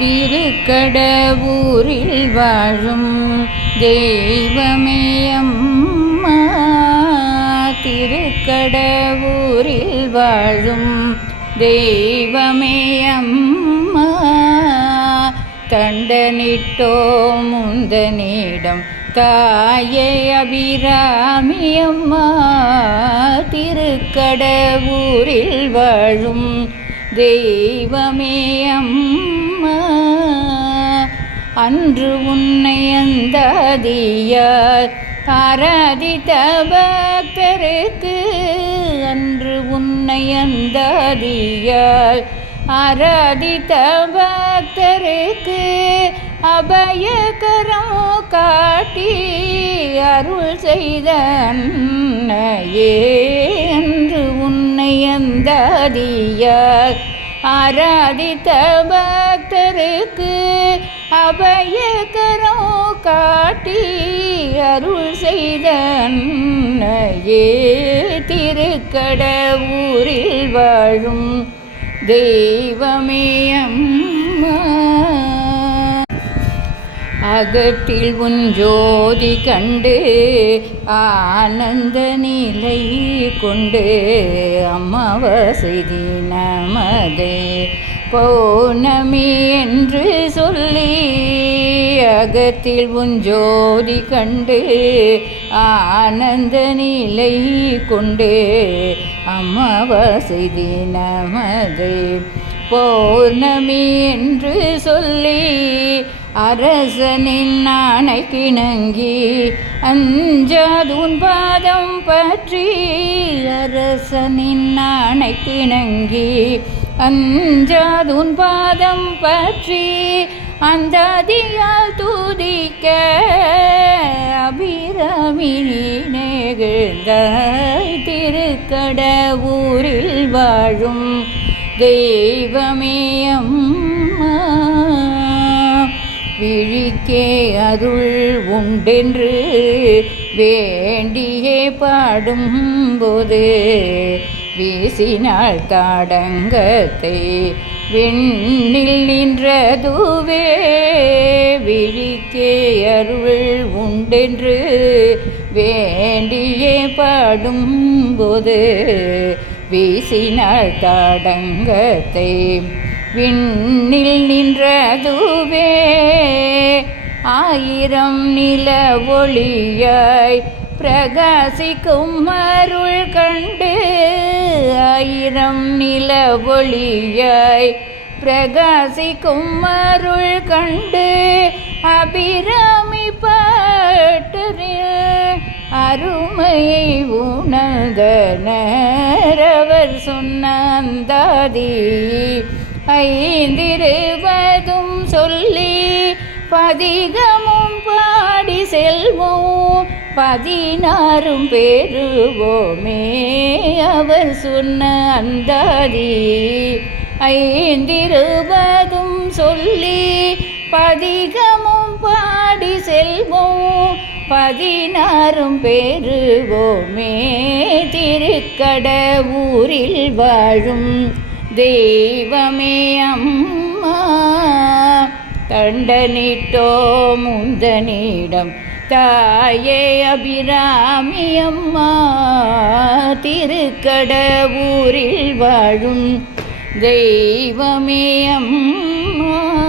திருக்கடவுரில் வாழும் தெய்வமே அம்மா. திருக்கடவூரில் வாழும் தெய்வமே அம்மா. தண்டனிட்டோம் முந்தனிடம் தாயே அபிராமி அம்மா. திருக்கடவூரில் வாழும் தெய்வமே அம்மா. அன்று உன்னை அந்த அதியார் ஆராதித்த பக்தருக்கு அன்று உன்னை அந்த அதியார் ஆராதித்த பக்தருக்கு அபயகரம் காட்டி அருள் செய்த அன்னையே அன்று உன்னை அந்தாதியார் ஆராதித்த பக்தருக்கு அபயகரம் காட்டி அருள் செய்த அன்னையே திருக்கடவூரில் வாழும் தெய்வமே அம்மா. அகத்தில் உன் ஜோதி கண்டு ஆனந்த நிலை கொண்டு அம்மாவாசை தினமதே பௌர்ணமி என்று சொல்லி அகத்தில் உன் ஜோதி கண்டு ஆனந்த நிலை கொண்டு அம்மாவாசை தினமதே. பௌர்ணமி என்று சொல்லி அரசனின் ஆணை கிணங்கி அஞ்சாதுன் பாதம் பற்றி அரசனின் ஆணை கிணங்கி அஞ்சாதுன் பாதம் பற்றி அந்தாதியால் தூதிக்க அபிராமி நேகிழ்ந்தாய் திருக்கடவூரில் வாழும் தெய்வமே அம்மா. விழிக்கே அருள் உண்டென்று வேண்டியே பாடும்போது வீசினாள் தாடங்கத்தை விண்ணில் நின்றதுவே விழிக்கே அருள் உண்டென்று வேண்டியே பாடும்போது வீசினாள் தாடங்கத்தை விண்ணில் நின்றதுவே ஆயிரம் நில ஒளியாய் பிரகாசிக்கும் அருள் கண்டு ஆயிரம் நில ஒளியாய் பிரகாசிக்கும் அருள் கண்டு அபிராமி பாட்டரில் அருமையை உணர்ந்தனர் அவர் சொன்னாந்தாதி ஐந்திருவதும் சொல்லி பதிகமும் பாடி செல்வோம். பதினாறும் பெறுவோமே. அவர் சொன்ன அந்தாதி ஐந்திருபதும் சொல்லி பதிகமும் பாடி செல்வோம். பதினாறும் பெறுவோமே. திருக்கடவுரில் வாழும் தெய்வமே அம்மா. தண்டனிட்டோ முந்தனிடம் தாயே அபிராமி அம்மா திருக்கடவூரில் வாழும் தெய்வமே அம்மா.